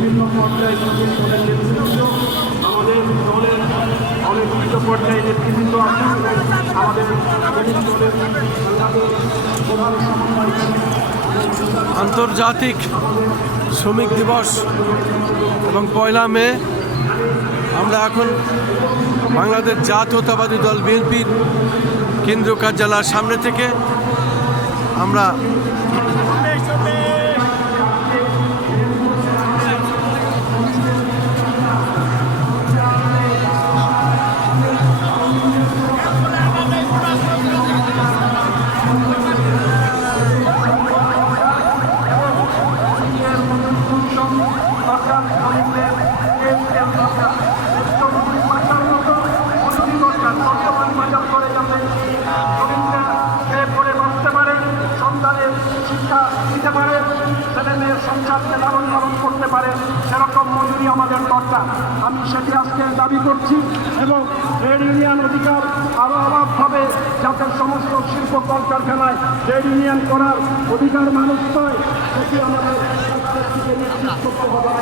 বিভিন্ন পর্যায়ে আমাদের দলের অনেক উচ্চ পর্যায়ে নেতৃবৃন্দ আছেন। আমাদের আন্তর্জাতিক শ্রমিক দিবস এবং 1 মে আমরা এখন বাংলাদেশ জাতীয়তাবাদী দল বিএনপির কেন্দ্রীয় কার্যালয়ের সামনে থেকে আমরা সংসারকে লালন পালন করতে পারে সেরকম মজুরি আমাদের দরকার। আমি সেটি আজকে দাবি করছি এবং ট্রেড ইউনিয়ন অধিকার আরও অভাবভাবে যাতে সমস্ত শিল্প কলকারখানায় ট্রেড ইউনিয়ন করার অধিকার মানুষ পায় সেটি আমাদের নিশ্চিত করতে হবে।